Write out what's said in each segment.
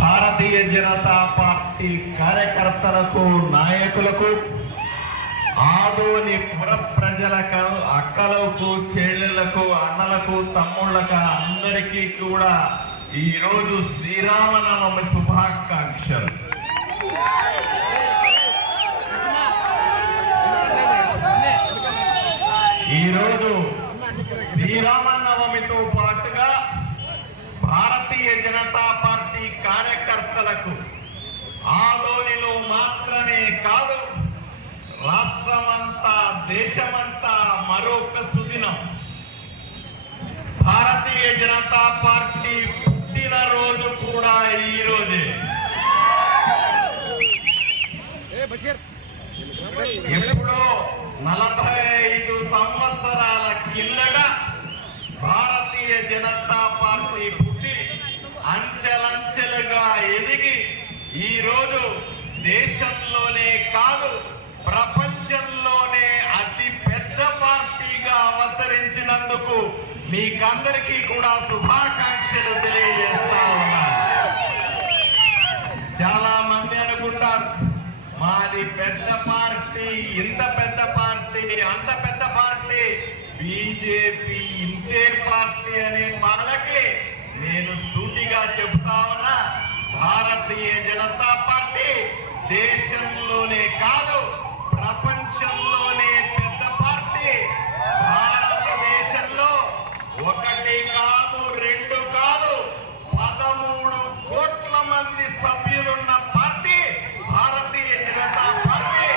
Bharatiya Janata party కార్యకర్తలకు, నాయకులకు, ఆదోని పుర ప్రజలకు, అక్కలకు, చెల్లెలకు, అన్నలకు, తమ్ముళ్ళకు అందరికీ కూడా ఈరోజు శ్రీరామనవమి శుభాకాంక్షలు. ఈరోజు శ్రీరామనవమితో పాటుగా భారతీయ జనతా పార్టీ కార్యకర్తలకు ఆదోనిలో మాత్రమే కాదు, రాష్ట్రమంతా, దేశమంతా మరొక సుదినం. భారతీయ జనతా పార్టీ పుట్టినరోజు కూడా ఈ రోజే. ఎప్పుడో 45 సంవత్సరాల కిందట భారతీయ జనతా పార్టీ పుట్టి అంచెలంచెలుగా ఎదిగి ఈరోజు దేశంలోనే కాదు, ప్రపంచంలోనే అతి పెద్ద పార్టీగా అవతరించినందుకు మీకందరికీ కూడా శుభాకాంక్షలు తెలియజేస్తా ఉన్నాను. చాలా మంది అనుకుంటారు మాది పెద్ద పార్టీ, ఇంత పెద్ద పార్టీ, అంత పెద్ద పార్టీ, బీజేపీ ఇంతే పార్టీ అనే మనలకి నేను సూటిగా చెబుతా ఉన్నా, భారతీయ జనతా పార్టీ దేశంలోనే కాదు, ప్రపంచంలోనే పెద్ద పార్టీ. భారతదేశంలో 1 కాదు, 2 కాదు, 13 కోట్ల మంది సభ్యులున్న పార్టీ భారతీయ జనతా పార్టీ.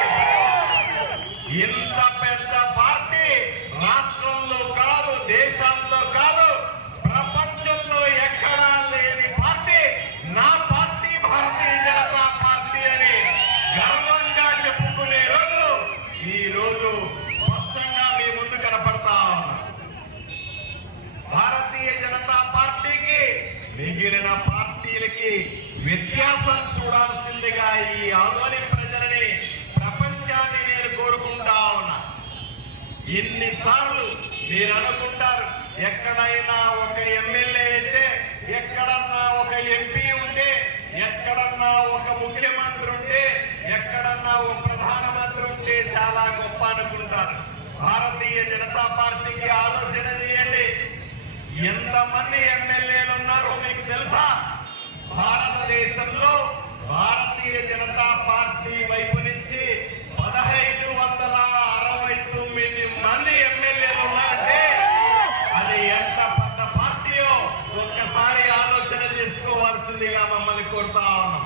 ఇంత పెద్ద పార్టీ రాష్ట్రంలో కాదు, దేశంలో కాదు, ప్రపంచంలో ఎక్కడా లేని పార్టీ నా పార్టీ భారతీయ జనతా పార్టీ అని గర్వంగా చెప్పుకునే రోజు ఈ రోజు స్పష్టంగా మీ ముందు కనపడతా ఉన్నా. భారతీయ జనతా పార్టీకి మిగిలిన పార్టీలకి వ్యత్యాసం చూడాల్సిందిగా ఈ ఆదోని ప్రజలని, ప్రపంచాన్ని నేను కోరుకుంటా ఉన్నా. ఎన్నిసార్లు మీరు అనుకుంటారు ఎక్కడైనా ఒక ఎమ్మెల్యే అయితే, ఎక్కడన్నా ఒక ఎంపీ ఉంటే, ఎక్కడన్నా ఒక ముఖ్యమంత్రి ఉంటే, ఎక్కడన్నా ఒక ప్రధానమంత్రి ఉంటే చాలా గొప్ప అనుకుంటారు. భారతీయ జనతా పార్టీకి ఆలోచన చేయండి, ఎంతమంది ఎమ్మెల్యేలు ఉన్నారో మీకు తెలుసా? భారతదేశంలో భారతీయ జనతా పార్టీ వైపు నుంచి 1569 మంది ఎమ్మెల్యేలు ఉన్నారంటే అది ఎంత పెద్ద పార్టీయో ఒక్కసారి ఆలోచన చేసుకోవాల్సిందిగా మమ్మల్ని కోరుతా ఉన్నాం.